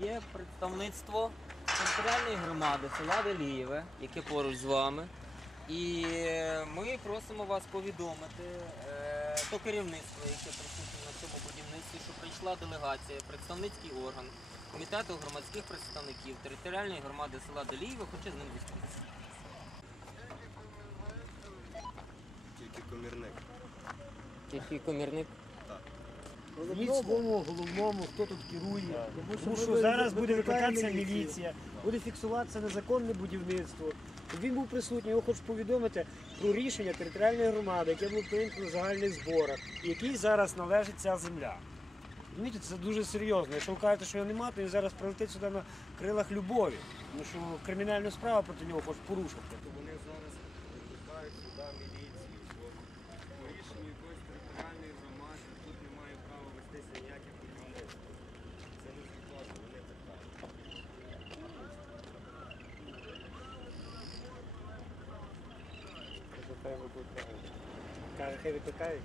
є представництво територіальної громади села Велієве, яке поруч з вами. І е, ми просимо вас повідомити е, то керівництво, яке присутнє на цьому будівництві, що прийшла делегація, представницький орган комітету громадських представників територіальної громади села Делієве, хоче з ним зустрітися. Тільки комірник. Який комірник? Своєму головному, хто тут керує. Тому що зараз буде викликатися міліція, буде фіксуватися незаконне будівництво. Він був присутній, його хочу повідомити про рішення територіальної громади, яке було прийнято на загальних зборах, і якій зараз належить ця земля. Розумієте, це дуже серйозно. Якщо ви кажете, що його немає, то він зараз прилетить сюди на крилах любові. Тому що кримінальну справу проти нього хочуть порушити. То вони зараз викликають сюди міліцію, бо по рішенню якоїсь територіальної громади тут немає права вестися ніяких будівництв. Це не законно, вони так кажуть. Каже, хай викликають.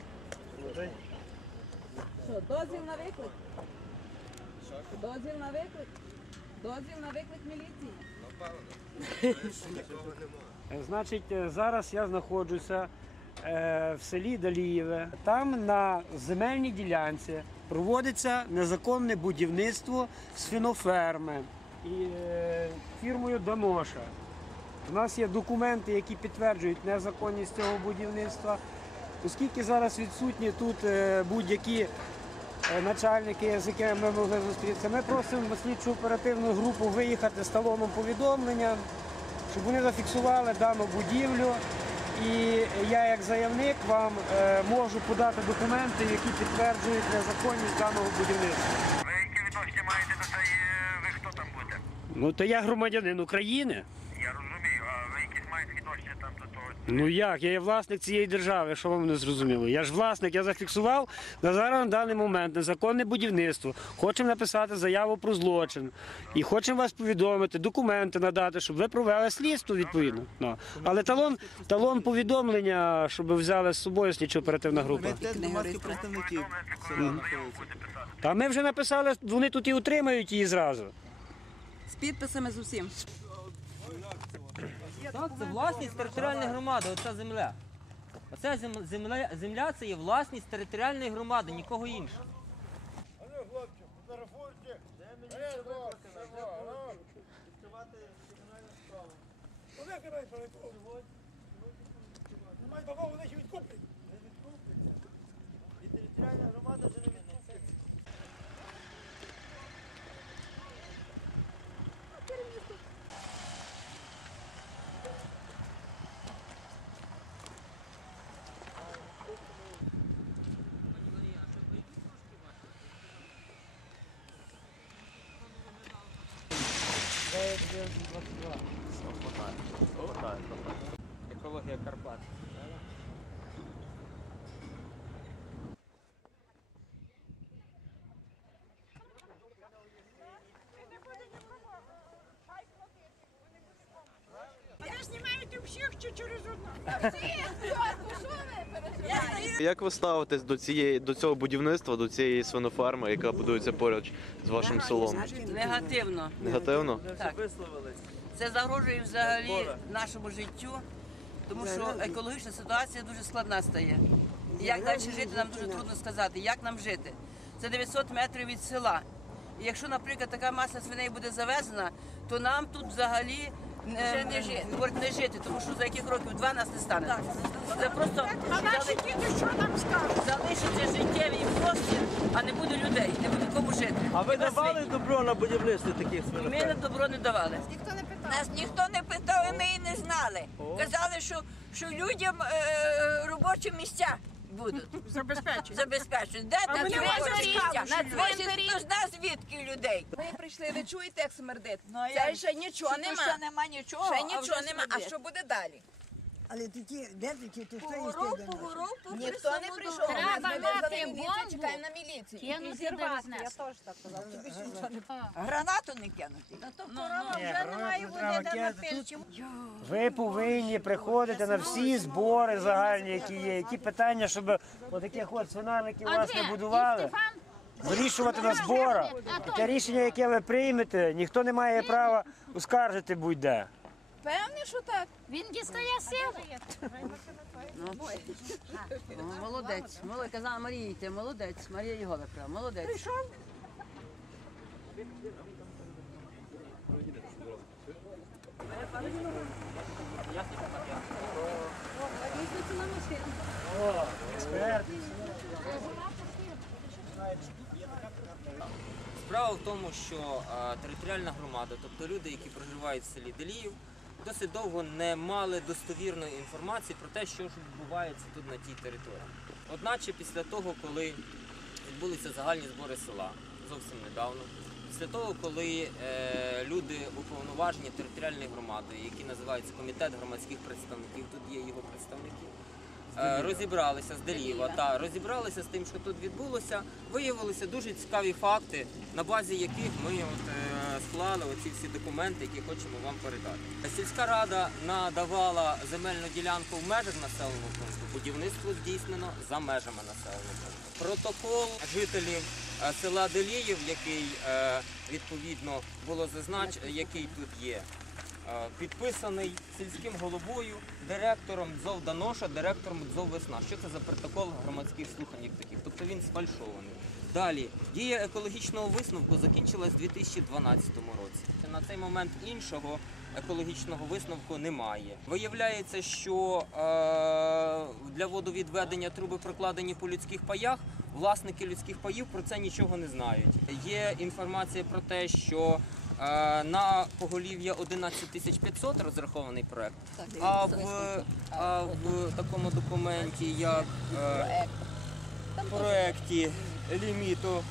Що, дозвіл на виклик? Дозвіл на виклик? Дозвіл на виклик міліції? Е, Значить, е, зараз я знаходжуся е, в селі Далієве. Там на земельній ділянці проводиться незаконне будівництво свиноферми і фірмою Даноша. У нас є документи, які підтверджують незаконність цього будівництва. Оскільки зараз відсутні тут е, будь-які е, начальники, з якими ми могли зустрітися, ми просимо слідчу оперативну групу виїхати з талоном повідомлення, щоб вони зафіксували дану будівлю. І я, як заявник, вам е, можу подати документи, які підтверджують незаконність даного будівництва. Ви які відношення маєте до цієї, ви хто там будете? Ну то я громадянин України. Я розумію, а ви якісь маєте відношення там до того? Ну як? Я є власник цієї держави, що вам не зрозуміло? Я ж власник, я зафіксував на зараз на даний момент незаконне будівництво. Хочемо написати заяву про злочин і хочемо вас повідомити, документи надати, щоб ви провели слідство відповідно. Ну. Але талон, талон повідомлення, щоб ви взяли з собою слідчо оперативна група. представників. Та ми вже написали, вони тут і утримають її зразу. З підписами з усім. Так, це власність територіальної громади, оця земля. Оця зем- земля, земля це є власність територіальної громади, нікого іншого. Немає баба, вони ще відкуплять. І територіальна громада вже Екологія Карпат. Чи через одного? Як ви ставитесь до цієї до цього будівництва, до цієї свиноферми, яка будується поряд з вашим селом? Негативно. Негативно? Так. Це загрожує взагалі нашому життю, тому що екологічна ситуація дуже складна стає. І Як далі жити, нам дуже трудно сказати, як нам жити. Це 900 метрів від села. І якщо, наприклад, така маса свиней буде завезена, то нам тут взагалі не, не, жити. Говорить, не жити, тому що за яких років два нас не стане. Це просто А наші діти що нам скажуть? залишиться життєвий простір, а не буде людей, не буде кому жити. А ви І давали світі. добро на будівництво таких Ми на добро не давали. Нас ніхто не питав, і ми і не знали. Казали, що, що людям е, робочі місця будуть Забезпечені. забезпечені. Де на мені цвинтарі? важко, На людей. Ви прийшли, ви чуєте, як смердить? Це ще нічого нема. Ще нема нічого. Ще а нічого нема. А що буде далі? Але такі, де такі, то що Поворот, їсти до нас? Ніхто не прийшов. Треба мати бомбу. чекаємо на міліцію. Кинути де рознесли. Гранату не кинути. вже немає води, де напильчим. Ви повинні приходити на всі збори загальні, які є. Які питання, щоб отаких от свинарників у вас не будували. Вирішувати на зборах. Те рішення, яке ви приймете, ніхто не має права оскаржити будь-де. Певні, що так. Він дістає сили. Ну, молодець, молодець, казала Марія, ти молодець, Марія його викрала, молодець. Справа в тому, що територіальна громада, тобто люди, які проживають в селі Деліїв, досить довго не мали достовірної інформації про те, що ж відбувається тут на тій території. Одначе після того, коли відбулися загальні збори села зовсім недавно, після того, коли е, люди уповноважені територіальної громади, які називаються комітет громадських представників, тут є його представники, розібралися з Делієва та розібралися з тим, що тут відбулося. Виявилися дуже цікаві факти, на базі яких ми от, е, склали оці всі документи, які хочемо вам передати. Сільська рада надавала земельну ділянку в межах населеного пункту. Будівництво здійснено за межами населеного пункту. Протокол жителів е, села Деліїв, який е, відповідно було зазначено, який тут є. Е, підписаний сільським головою, директором ДЗОВ Даноша, директором ДЗОВ Весна. Що це за протокол громадських слухань таких? Тобто він сфальшований. Далі, дія екологічного висновку закінчилась у 2012 році. На цей момент іншого екологічного висновку немає. Виявляється, що е, для водовідведення труби прокладені по людських паях. Власники людських паїв про це нічого не знають. Є інформація про те, що на поголів'я 11 500 розрахований проект, а в, а в такому документі, як е, проекті ліміту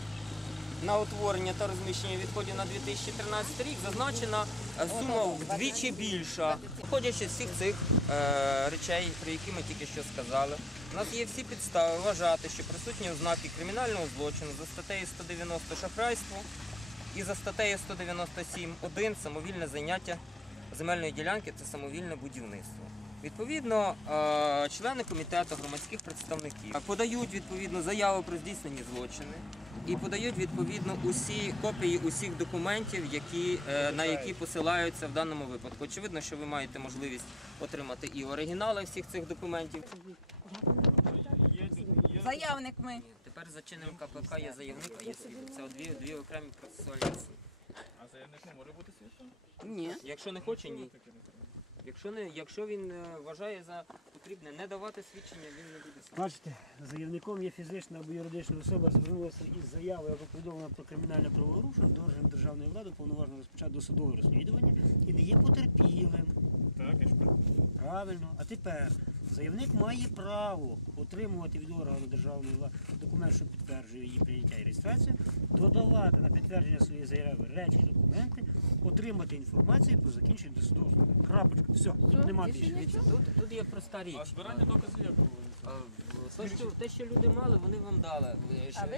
на утворення та розміщення відходів на 2013 рік зазначена е, сума вдвічі більша. Виходячи з всіх цих е, речей, про які ми тільки що сказали, у нас є всі підстави вважати, що присутні ознаки кримінального злочину за статтею 190 шахрайство і за статтею 197.1 самовільне заняття земельної ділянки це самовільне будівництво. Відповідно, е, члени комітету громадських представників подають відповідно заяву про здійснені злочини і подають відповідно усі копії усіх документів, які, е, на які посилаються в даному випадку. Очевидно, що ви маєте можливість отримати і оригінали всіх цих документів. Заявник ми. Тепер за чинним КПК є заявник, а є свідок. Це дві, дві окремі процесуальні суди. А заявник не може бути свідком? Ні. Якщо не хоче, ні. Якщо не, якщо він е, вважає за потрібне не давати свідчення, він не буде свідчити. Бачите, заявником є фізична або юридична особа, звернулася із заявою або повідомлення про кримінальне правопорушення до органів державної влади, повноважено розпочати досудове розслідування і не є потерпілим. Так, і що? Правильно. А тепер заявник має право отримувати від органу державної влади документ, що підтверджує її прийняття і реєстрацію, додавати на підтвердження своєї заяви речі документи, отримати інформацію про закінчення досудового розслідування. Крапочка. Все, тут нема більше. Тут, тут є проста річ. А збирання доказів як було? А, що, те, що люди мали, вони вам дали.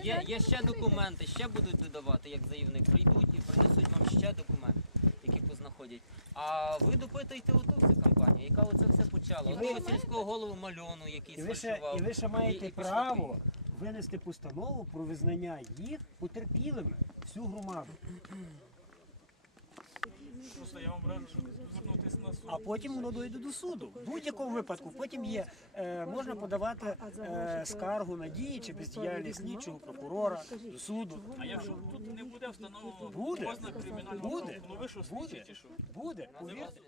Є, є ще документи, ще будуть додавати, як заявник прийдуть і принесуть вам ще документи, які познаходять. А ви допитуєте оту цю компанію, яка оце все почала. І ви- Одного сільського голову Мальону, який І ви ще, сфальшував. і ви ще маєте і право винести постанову про визнання їх потерпілими всю громаду. Просто я вам раджу, щоб звернутися на суд. А потім воно дойде до суду. В будь-якому випадку потім є е, можна подавати е, скаргу на дії чи бездіяльність слідчого прокурора до суду. А якщо тут не буде встановлено Буде. Буде. ну Буде. Буде, повірте.